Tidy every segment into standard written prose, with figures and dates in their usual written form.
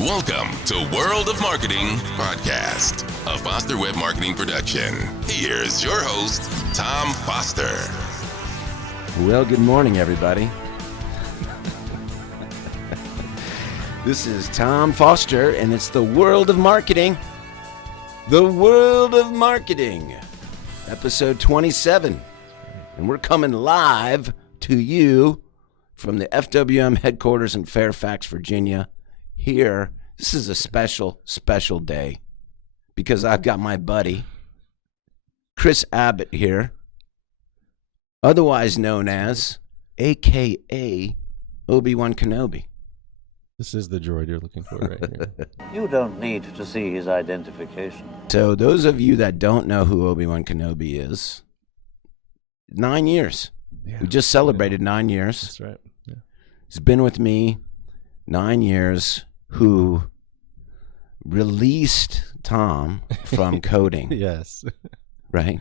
Welcome to World of Marketing Podcast, a Foster Web Marketing production. Here's your host, Tom Foster. Well, good morning, everybody. This is Tom Foster, and it's the World of Marketing. The World of Marketing, episode 27. And we're coming live to you from the FWM headquarters in Fairfax, Virginia. Here, this is a special, special day because I've got my buddy, Chris Abbott here, otherwise known as AKA Obi-Wan Kenobi. This is the droid you're looking for right here. You don't need to see his identification. So those of you that don't know who Obi-Wan Kenobi is, 9 years. Yeah. We just celebrated 9 years. That's right. Yeah. He's been with me 9 years, who released Tom from coding. Yes. Right?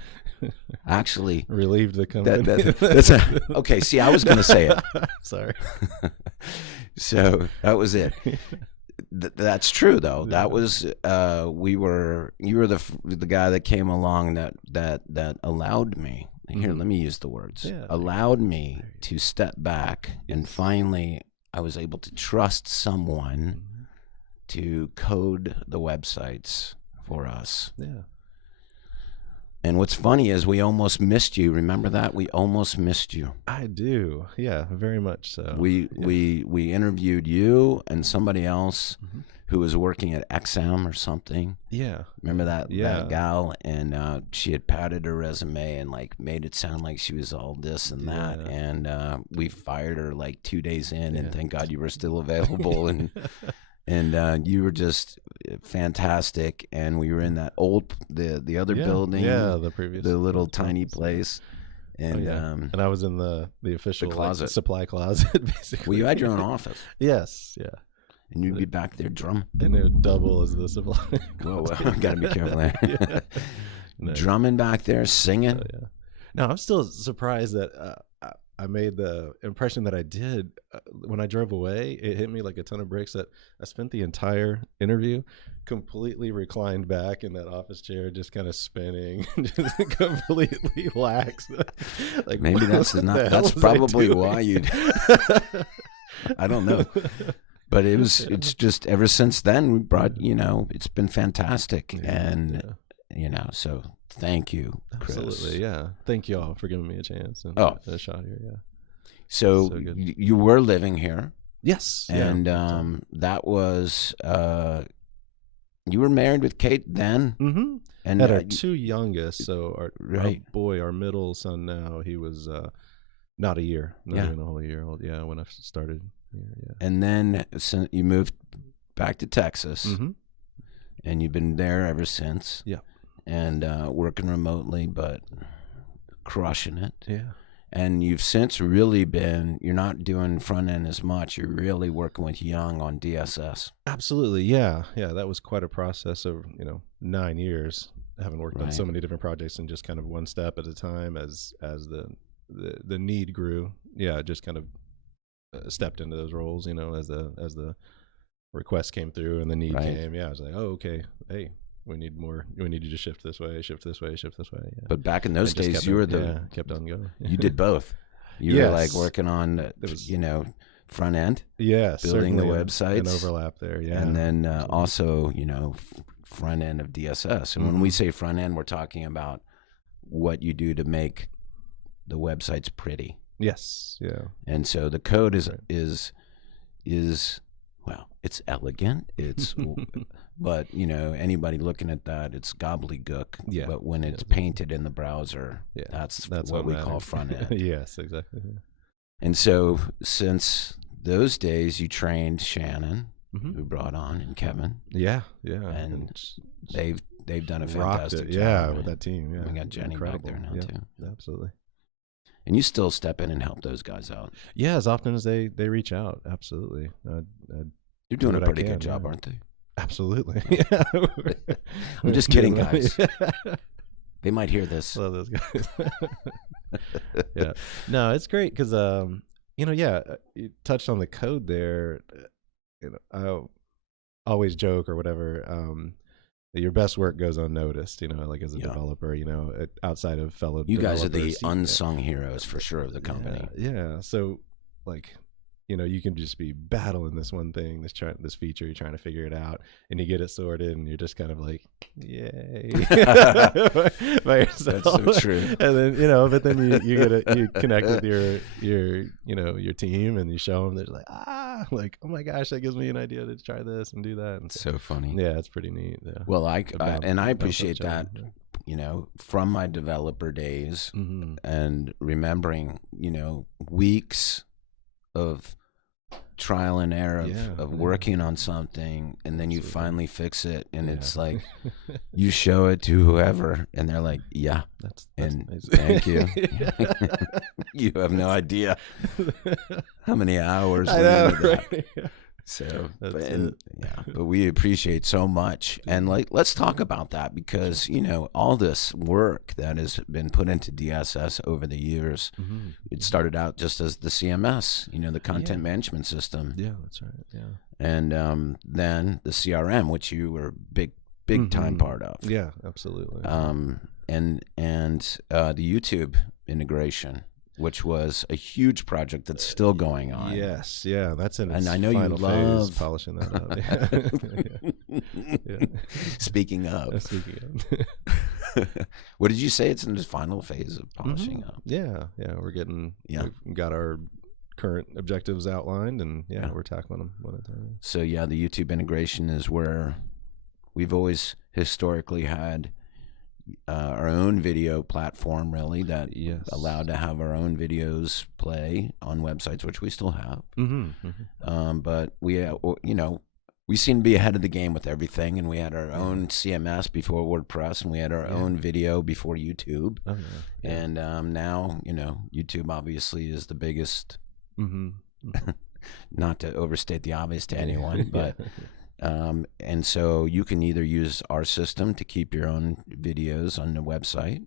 Actually, Relieved the company. Okay, see, I was going to say it. Sorry. So that was it. That's true, though. That was you were the guy that came along that allowed me. Here, let me use the words. Yeah, allowed me to step back, and finally I was able to trust someone to code the websites for us. Yeah. And what's funny is we almost missed you. Remember that? We almost missed you. I do. Yeah, very much so. We interviewed you and somebody else who was working at XM or something. Yeah. Remember that, Yeah. that gal? And she had padded her resume and like made it sound like she was all this and that. Yeah. And we fired her like 2 days in, and thank God you were still available. And you were just fantastic. And we were in that the other building. Yeah, the previous. The little tiny place. And and I was in the official closet. Supply closet, basically. well, you had your own office. Yes, yeah. And you'd be back there And it would double as the supply. Whoa, gotta be careful there. Yeah. No. Drumming back there, singing. Yeah. No, I'm still surprised that I made the impression that I did when I drove away. It hit me like a ton of bricks that I spent the entire interview completely reclined back in that office chair, just kind of spinning, just completely lax. Like maybe that's probably why you. I don't know, but it's just ever since then we brought. It's been fantastic, and so thank you, Chris. Absolutely, yeah. Thank you all for giving me a chance and a shot here. Yeah. So you were living here. Yes. And that was you were married with Kate then. Mm-hmm. And had our two youngest. So our middle son now, he was not a year, not even a whole year old. Yeah, when I started here. Yeah. And then you moved back to Texas, and you've been there ever since. Yeah. And working remotely, but crushing it. Yeah. And you've since really you're not doing front end as much. You're really working with Young on DSS. Absolutely. Yeah. Yeah. That was quite a process of, 9 years, having worked on so many different projects and just kind of one step at a time as the need grew. Yeah. Just kind of stepped into those roles, as the request came through and the need came. Yeah. I was like, oh, okay. Hey, we need more. We need you to shift this way, shift this way, shift this way. Yeah. But back in those days, you were kept on going. You did both. You were like working on, front end. Yes, building the websites. An overlap there. Yeah, and then also, front end of DSS. And when we say front end, we're talking about what you do to make the websites pretty. Yes. Yeah. And so the code is well, it's elegant. It's but anybody looking at that, it's gobbledygook. Yeah. But when it's painted in the browser, that's what we call front end. Yes, exactly. Yeah. And so since those days, you trained Shannon, who brought on, and Kevin. Yeah. And they've done a fantastic job. Yeah, with that team. Yeah. We got Jenny back there now too. Absolutely. And you still step in and help those guys out. Yeah, as often as they reach out. Absolutely. You're doing a pretty good job, aren't they? Absolutely. I'm just kidding, guys. They might hear this. Love those guys. Yeah. No, it's great because, you touched on the code there. always joke or whatever. That your best work goes unnoticed, like as a Yeah. developer, outside of fellow You guys are the developers. unsung heroes for sure of the company. Yeah. So like, you can just be battling this one thing, this feature, you're trying to figure it out, and you get it sorted, and you're just kind of like, yay, by yourself. That's so true. And then but then you connect with your team, and you show them. They're like, oh my gosh, that gives me an idea to try this and do that. And So funny. yeah, it's pretty neat. Yeah. Well, I appreciate that. From my developer days, and remembering, weeks of trial and error of working on something, and then you finally fix it, and it's like you show it to whoever, and they're like, that's nice. Thank you. You have no idea how many hours went into that. Right? Yeah. So, but we appreciate so much. And let's talk about that, because, all this work that has been put into DSS over the years, it started out just as the CMS, the content management system. Yeah, that's right. Yeah. And then the CRM, which you were big time part of. Yeah, absolutely. And the YouTube integration, which was a huge project that's still going on. Yes, yeah, that's in its and I know final you love phase, polishing that up. Yeah. Speaking of, what did you say? It's in its final phase of polishing up. Yeah, we've got our current objectives outlined, and we're tackling them one at a time. So the YouTube integration is where we've always historically had our own video platform, really, that allowed to have our own videos play on websites, which we still have. But we seem to be ahead of the game with everything, and we had our own CMS before WordPress, and we had our own video before YouTube. And now YouTube obviously is the biggest. Not to overstate the obvious to anyone, but and so you can either use our system to keep your own videos on the website,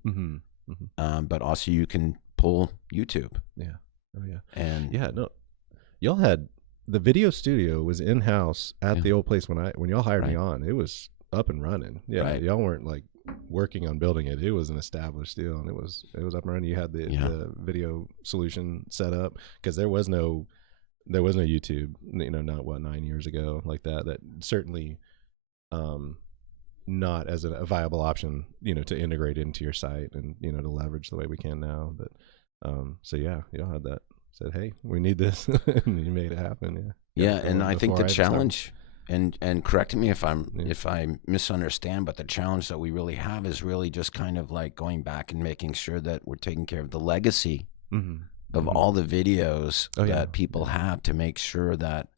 but also you can pull YouTube. And y'all had the video studio was in house at the old place when y'all hired me on. It was up and running. Y'all weren't like working on building it. It was an established deal, and it was up and running. You had the video solution set up, because there was no YouTube, not 9 years ago, like that certainly not as a viable option, to integrate into your site and, to leverage the way we can now. But y'all had that, said, hey, we need this, and you made it happen. And I think the challenge, and correct me if I misunderstand, but the challenge that we really have is really just kind of like going back and making sure that we're taking care of the legacy of all the videos that people have, to make sure that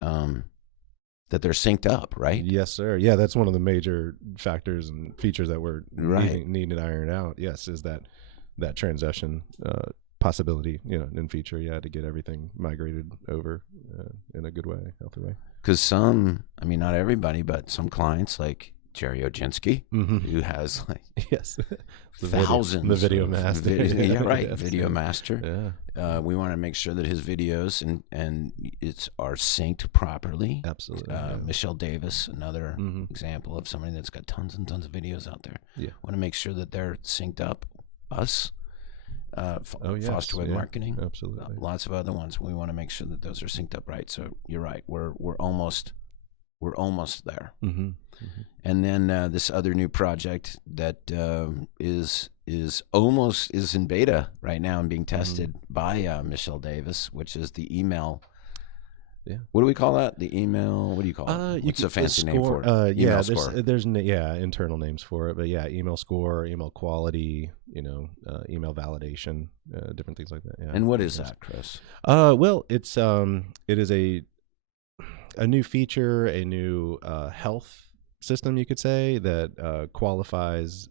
that they're synced up, right? Yes, sir. Yeah, that's one of the major factors and features that we're needing to iron out. Yes, is that transition possibility, and feature, to get everything migrated over in a good way, healthy way. Because not everybody, but some clients like Jerry Oginski, who has thousands. The video master. Video master. We want to make sure that his videos and are synced properly. Absolutely. Michelle Davis, another example of somebody that's got tons and tons of videos out there. Want to make sure that they're synced up. Us, Foster Web Marketing. Absolutely. Lots of other ones. We want to make sure that those are synced up right. So you're right. We're almost there. And then this other new project that is in beta right now and being tested by Michelle Davis, which is the email. What do we call that? The email. What do you call it? What's a fancy name for it? Email score. There's internal names for it, but email score, email quality, email validation, different things like that. Yeah. And what is that, Chris? Well, it is a new feature, a new health system, you could say, that qualifies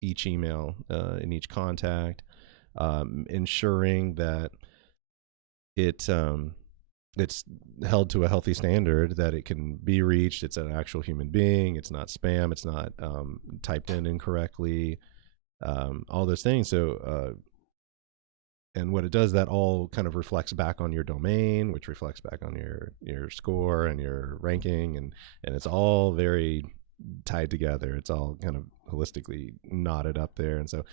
each email in each contact, ensuring that it's held to a healthy standard, that it can be reached. It's an actual human being. It's not spam. It's not typed in incorrectly. All those things. So what it does, that all kind of reflects back on your domain, which reflects back on your score and your ranking, and it's all very tied together. It's all kind of holistically knotted up there. And so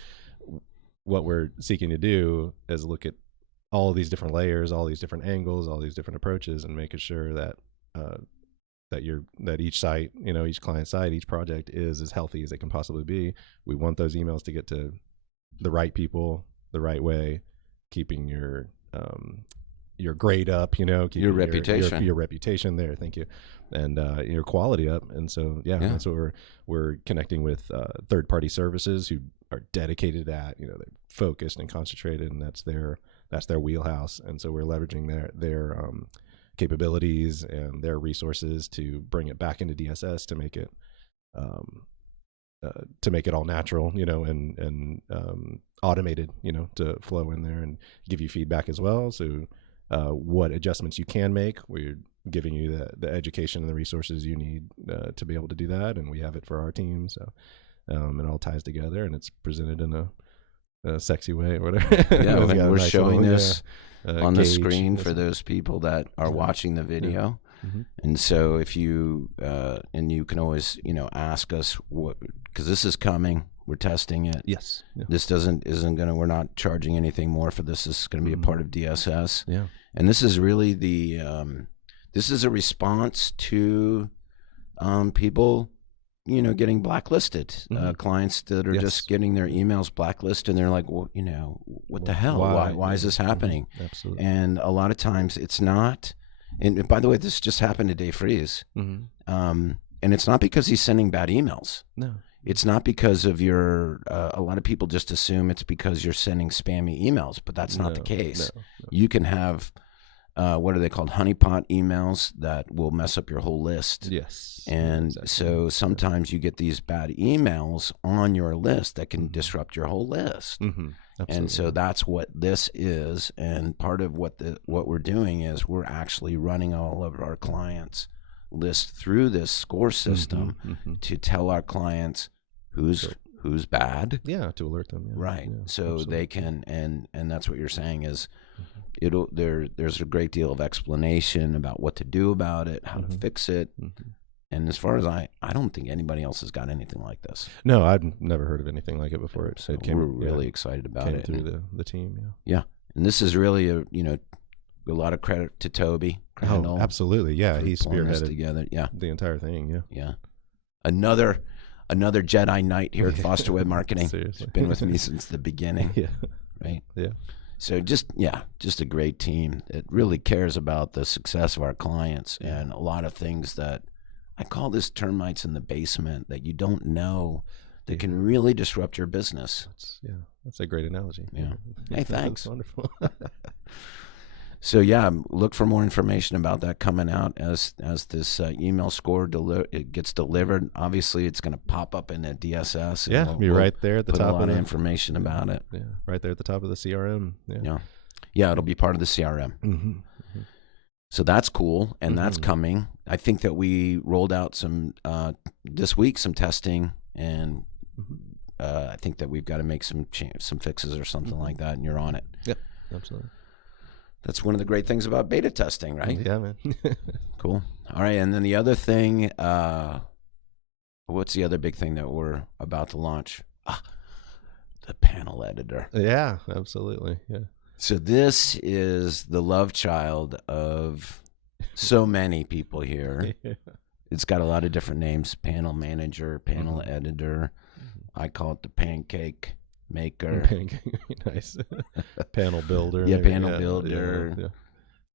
what we're seeking to do is look at all of these different layers, all these different angles, all these different approaches, and making sure that that each site, each client site, each project is as healthy as it can possibly be. We want those emails to get to the right people the right way, keeping your grade up, keeping your reputation, your reputation there. Thank you. And your quality up. And so, that's what we're connecting with third-party services who are dedicated to that. They're focused and concentrated, and that's their wheelhouse. And so we're leveraging their capabilities and their resources to bring it back into DSS to make it all natural, and automated, to flow in there and give you feedback as well. So what adjustments you can make, we're giving you the education and the resources you need to be able to do that. And we have it for our team. So it all ties together, and it's presented in a sexy way or whatever. Yeah, we're showing this on the screen for those people that are watching the video. Yeah. Mm-hmm. And so if you and you can always ask us because this is coming, we're testing it. Yes. Yeah. This isn't gonna, we're not charging anything more for this. This is gonna be a part of DSS. Yeah. And this is really this is a response to people getting blacklisted. Clients that are just getting their emails blacklisted, and they're like, well, what the hell? Why is this happening? Absolutely. And a lot of times it's not. And by the way, this just happened to Dave Fries. And it's not because he's sending bad emails. No. It's not because of your, a lot of people just assume it's because you're sending spammy emails, but that's not the case. No. You can have, what are they called? Honeypot emails that will mess up your whole list. Yes. And exactly. so sometimes you get these bad emails on your list that can disrupt your whole list. And so that's what this is. And part of what we're doing is we're actually running all of our clients' lists through this score system to tell our clients who's bad. Yeah, to alert them. Yeah. Right. Yeah, so absolutely. they can, and that's what you're saying is there's a great deal of explanation about what to do about it, how to fix it. And as far as I don't think anybody else has got anything like this. No, I'd never heard of anything like it before. So we're really excited about it. Through the team. Yeah. And this is really a lot of credit to Toby Crandall. Oh, absolutely. Yeah. He spearheaded together. Yeah. the entire thing. Yeah. Yeah. Another Jedi Knight here at Foster Web Marketing. Seriously. He's been with me since the beginning. Yeah. Right. Yeah. So just a great team. It really cares about the success of our clients, and a lot of things that I call this termites in the basement that you don't know that can really disrupt your business. That's a great analogy. Yeah. Hey, thanks. That's wonderful. So look for more information about that coming out as this email score it gets delivered. Obviously, it's going to pop up in the DSS. And Yeah, you're right there at the top. Put a lot of information about it. Yeah, right there at the top of the CRM. Yeah, it'll be part of the CRM. So that's cool, and that's coming. I think that we rolled out some this week, some testing, and I think that we've got to make some fixes or something like that, and you're on it. Yep, absolutely. That's one of the great things about beta testing, right? Yeah, man. Cool. All right, and then the other thing, what's the other big thing that we're about to launch? The panel editor. Yeah, absolutely. Yeah. So this is the love child of so many people here. It's got a lot of different names: panel manager, panel editor. I call it the pancake maker. Nice. Panel builder. Yeah, maybe. panel builder.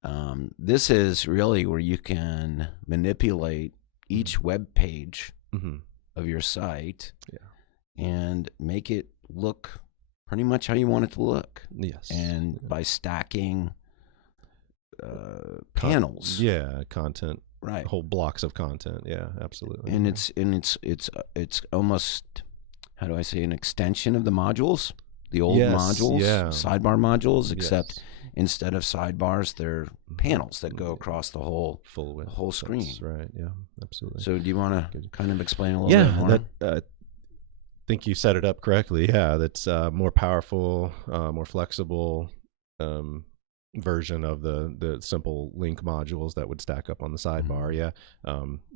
Yeah. This is really where you can manipulate each web page of your site and make it look pretty much how you want it to look. Yes. And by stacking panels. Content. Right. Whole blocks of content. Yeah, absolutely. And it's almost, how do I say, an extension of the modules, the old modules, sidebar modules, except instead of sidebars, they're panels that go across the whole screen. That's right. Yeah, absolutely. So do you want to kind of explain a little bit more? I think you set it up correctly. Yeah, that's more powerful, more flexible, version of the simple link modules that would stack up on the sidebar. Yeah.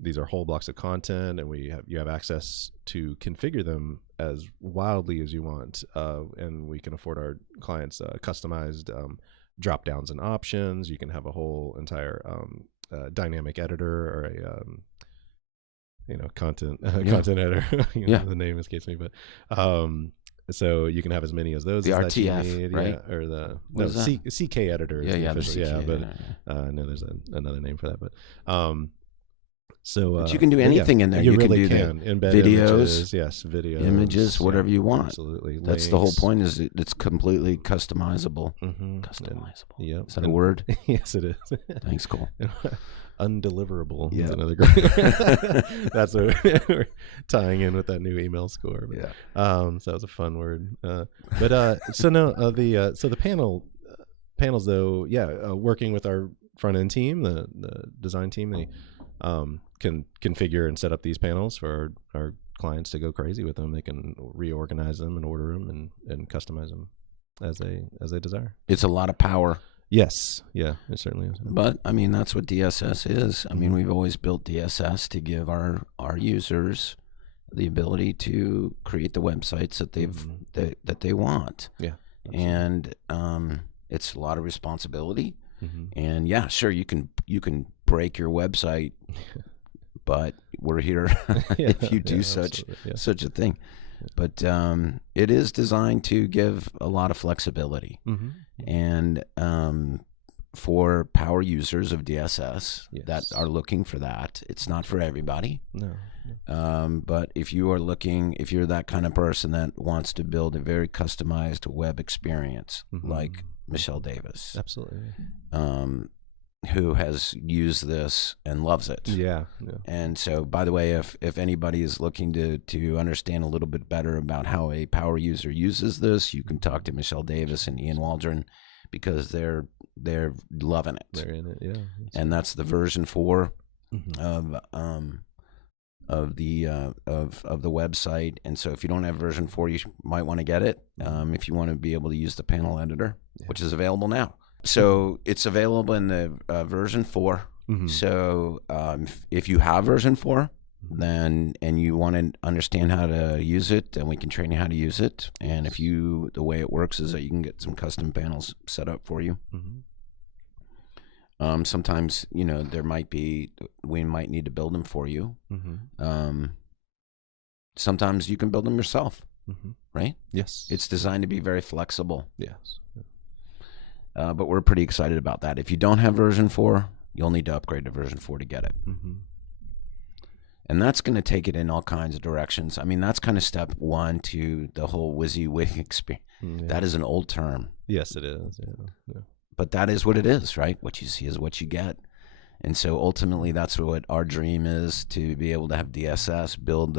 These are whole blocks of content, and you have access to configure them as wildly as you want. And we can afford our clients customized drop downs and options. You can have a whole entire dynamic editor or a content editor. The name escapes me, but so you can have as many as those. The as RTF, that you need, right? Or the CK editor. Yeah, the CK. But no, there's another name for that. But but you can do anything in there. You can really do embed videos, videos, images, whatever you want. Absolutely, that's the whole point. Is it's completely customizable. Customizable. Yeah, is that a word? Yes, it is. Thanks, Cole. Undeliverable. Yeah. Is another great. That's what we're tying in with that new email score. But, so that was a fun word. So the panels though, working with our front end team, the design team, they can configure and set up these panels for our clients to go crazy with them. They can reorganize them and order them and customize them as they desire. It's a lot of power. Yes. Yeah, it certainly is. But I mean, that's what DSS is. I mean, we've always built DSS to give our users the ability to create the websites that they want. Yeah. Absolutely. And it's a lot of responsibility. And yeah, sure, you can break your website, but we're here if you do such a thing. But it is designed to give a lot of flexibility. And for power users of DSS that are looking for that, it's not for everybody. No. But if you're that kind of person that wants to build a very customized web experience, like Michelle Davis, absolutely, who has used this and loves it. Yeah. And so, by the way, if anybody is looking to understand a little bit better about how a power user uses this, you can talk to Michelle Davis and Ian Waldron, because they're loving it. They're in it, yeah. And that's the version 4 of the website. And so, if you don't have version 4, you might want to get it. If you want to be able to use the panel editor, which is available now. So it's available in the version 4. So if you have version 4, then and you want to understand how to use it, then we can train you how to use it. And the way it works is that you can get some custom panels set up for you. Sometimes we might need to build them for you. Sometimes you can build them yourself, right? Yes. It's designed to be very flexible. Yes. But we're pretty excited about that. If you don't have version 4, you'll need to upgrade to version 4 to get it. And that's going to take it in all kinds of directions. I mean, that's kind of step 1 to the whole WYSIWYG experience. That is an old term. Yes, it is. Yeah. But that is what it is, right? What you see is what you get. And so ultimately, that's what our dream is, to be able to have DSS build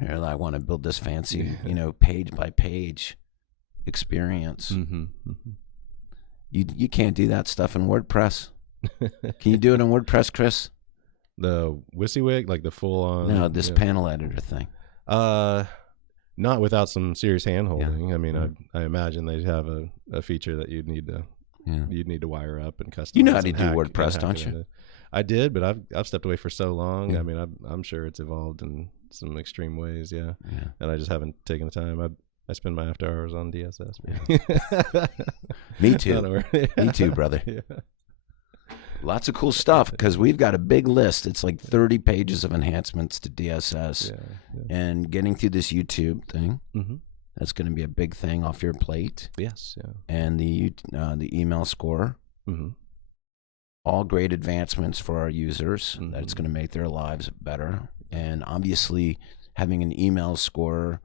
I want to build this fancy, page by page experience. You can't do that stuff in WordPress. Can you do it in WordPress, Chris? The WYSIWYG, like the full on? No, this panel editor thing. Not without some serious hand holding. I mean, I imagine they'd have a feature that you'd need to wire up and customize. You know how to do WordPress, don't you? I did, but I've stepped away for so long. I mean, I'm sure it's evolved in some extreme ways. Yeah. And I just haven't taken the time. I spend my after hours on DSS. Me too. Me too, brother. Lots of cool stuff, because we've got a big list. It's like 30 pages of enhancements to DSS. And getting through this YouTube thing, that's going to be a big thing off your plate. Yes. Yeah. And the email score, all great advancements for our users. That's going to make their lives better. And obviously, having an email score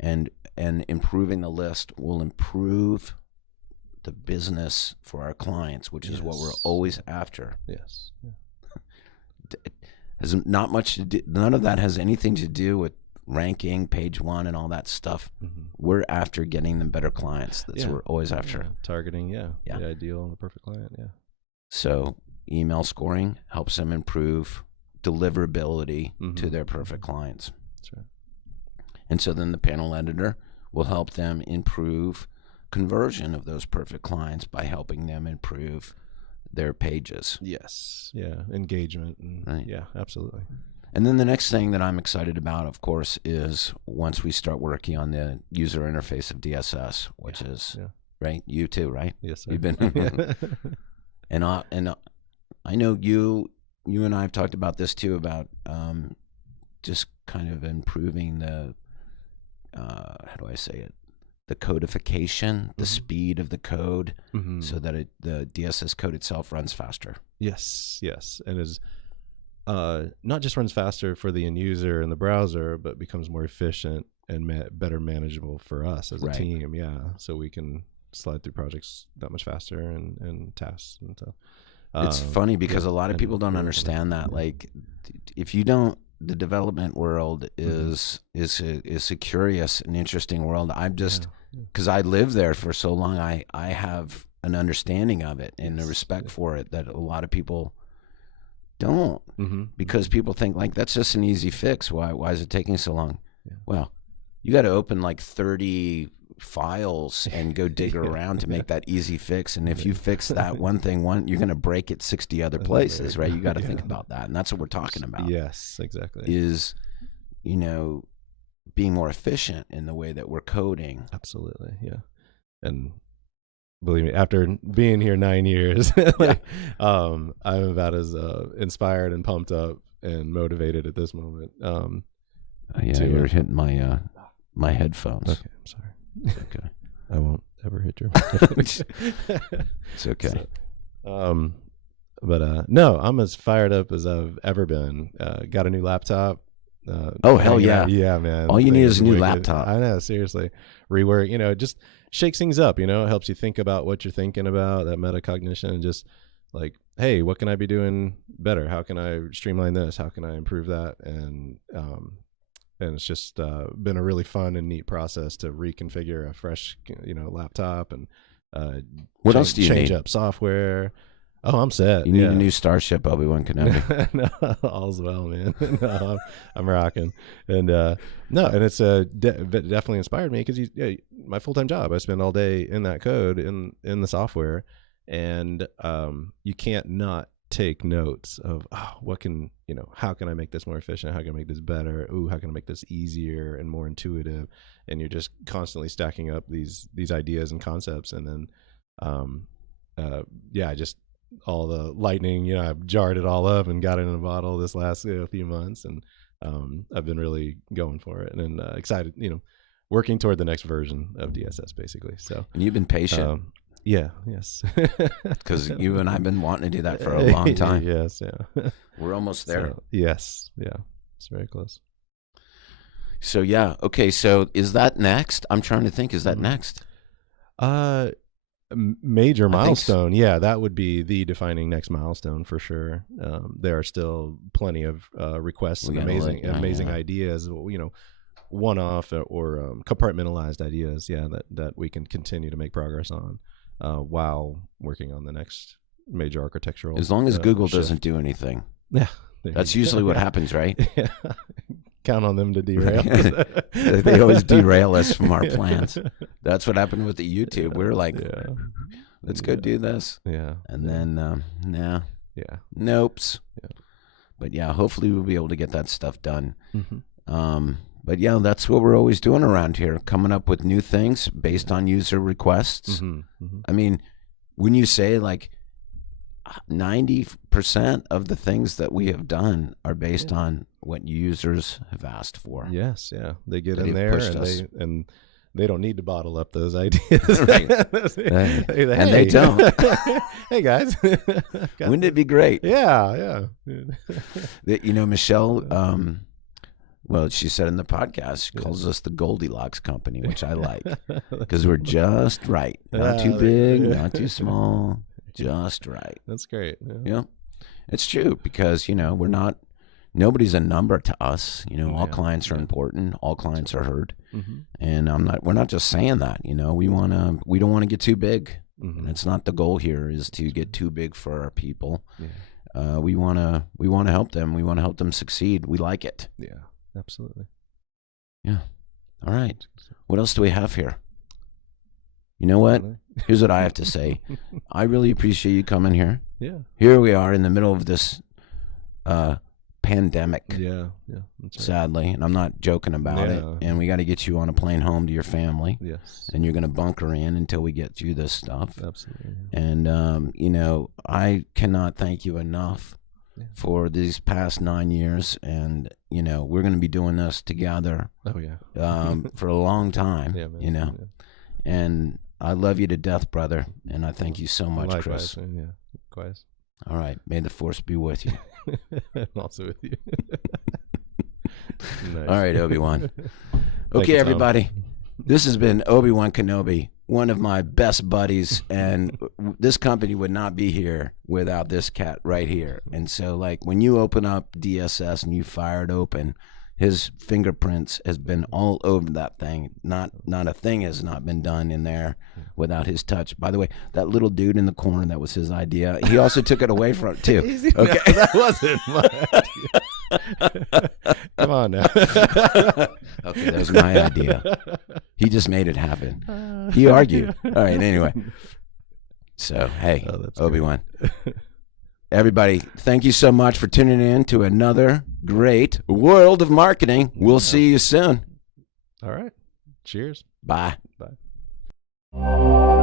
and improving the list will improve the business for our clients, which is what we're always after. Yes. It has not much to do, none of that has anything to do with ranking, page 1, and all that stuff. We're after getting them better clients. That's what we're always after. Targeting, the ideal, the perfect client. So email scoring helps them improve deliverability to their perfect clients. That's right. And so then the panel editor will help them improve conversion of those perfect clients by helping them improve their pages. Yes. Yeah. Engagement. And, Right. Yeah, absolutely. And then the next thing that I'm excited about, of course, is once we start working on the user interface of DSS, which is right. You too, right? Yes, sir. You've been, and I know you and I have talked about this too, about just kind of improving the how do I say it? The codification, the speed of the code, so that the DSS code itself runs faster. Yes, and is not just runs faster for the end user and the browser, but becomes more efficient and better manageable for us as a team. Yeah, so we can slide through projects that much faster and tasks and stuff. It's funny because a lot of people don't understand that. Like, if you don't, the development world is a curious and interesting world. I'm just, because I lived there for so long, I have an understanding of it and a respect for it that a lot of people don't, because people think like that's just an easy fix. Why is it taking so long? Well, you got to open like 30 files and go dig around to make that easy fix, and if you fix that one thing you're going to break it 60 other places, right? You got to think about that, and that's what we're talking about. Yes, exactly. Is being more efficient in the way that we're coding. Absolutely. Yeah. And believe me, after being here 9 years, I'm about as inspired and pumped up and motivated at this moment. You're hitting my headphones. Okay, I'm sorry. Okay. I won't ever hit your It's okay. So, but no, I'm as fired up as I've ever been. Got a new laptop. Oh, hell yeah. Yeah, man. All you need is a new laptop. I know, seriously. Rework, it just shakes things up, it helps you think about what you're thinking about, that metacognition, and just like, hey, what can I be doing better? How can I streamline this? How can I improve that? And it's just been a really fun and neat process to reconfigure a fresh, laptop and what else do you change need? Up software. Oh, I'm set. You need a new Starship Obi-Wan Kenobi. No, all's well, man. No, I'm rocking. And and it's definitely inspired me because my full-time job, I spend all day in that code in the software, and you can't not take notes of what can how can I make this more efficient? How can I make this better? Ooh, how can I make this easier and more intuitive? And you're just constantly stacking up these ideas and concepts, and then just all the lightning, I've jarred it all up and got it in a bottle this last few months, and I've been really going for it and excited, working toward the next version of DSS basically. So, and you've been patient. Yes. Because you and I've been wanting to do that for a long time. Yes, yeah. We're almost there. So, yes, yeah. It's very close. So yeah, okay. So is that next? I'm trying to think. Is that next? Major milestone. Yeah, that would be the defining next milestone for sure. There are still plenty of requests and amazing ideas, one-off or compartmentalized ideas, that we can continue to make progress on while working on the next major architectural. As long as Google shift. doesn't do anything. Yeah. That's usually what happens, right? Yeah. Count on them to derail. They always derail us from our plans. That's what happened with the YouTube. We were like, let's go do this. Yeah. And then, Yeah. Nopes. Yeah. But yeah, hopefully we'll be able to get that stuff done. But yeah, that's what we're always doing around here, coming up with new things based on user requests. I mean, when you say like 90% of the things that we have done are based on what users have asked for. Yes, yeah. They get in there and they don't need to bottle up those ideas. Right. And they don't. Hey guys. Wouldn't it be great? Yeah. Michelle, well, she said in the podcast, she calls us the Goldilocks company, which I like, because we're just right. Not too big, not too small, just right. That's great. Yeah. It's true, because, nobody's a number to us. All clients are important. All clients are heard. And we're not just saying that, we don't want to get too big. And it's not the goal here is to get too big for our people. We want to help them. We want to help them succeed. We like it. Yeah, absolutely. Yeah. All right. What else do we have here? You know what? Here's what I have to say. I really appreciate you coming here. Yeah. Here we are in the middle of this pandemic. Yeah. That's right. Sadly, and I'm not joking about it. And we got to get you on a plane home to your family. Yes. And you're going to bunker in until we get through this stuff. Absolutely. And, you know, I cannot thank you enough for these past 9 years. And, you know, we're going to be doing this together. Oh, yeah. For a long time, yeah, man. you know. Yeah. And I love you to death, brother. And I thank you so much, Likewise, Chris. man. Yeah. Likewise. All right. May the force be with you. And also with you. Nice. All right, Obi-Wan. Thank Okay, you, Tom. everybody. This has been Obi-Wan Kenobi, one of my best buddies, and this company would not be here without this cat right here. And so, like, when you open up DSS and you fire it open, his fingerprints has been all over that thing. Not a thing has not been done in there without his touch. By the way, that little dude in the corner, that was his idea. He also took it away from too. Okay, that wasn't my idea. Come on now. Okay, that was my idea. He just made it happen. He argued. All right, anyway. So, hey, Obi-Wan. Everybody, thank you so much for tuning in to another great World of Marketing. We'll see you soon. All right. Cheers. Bye. Bye.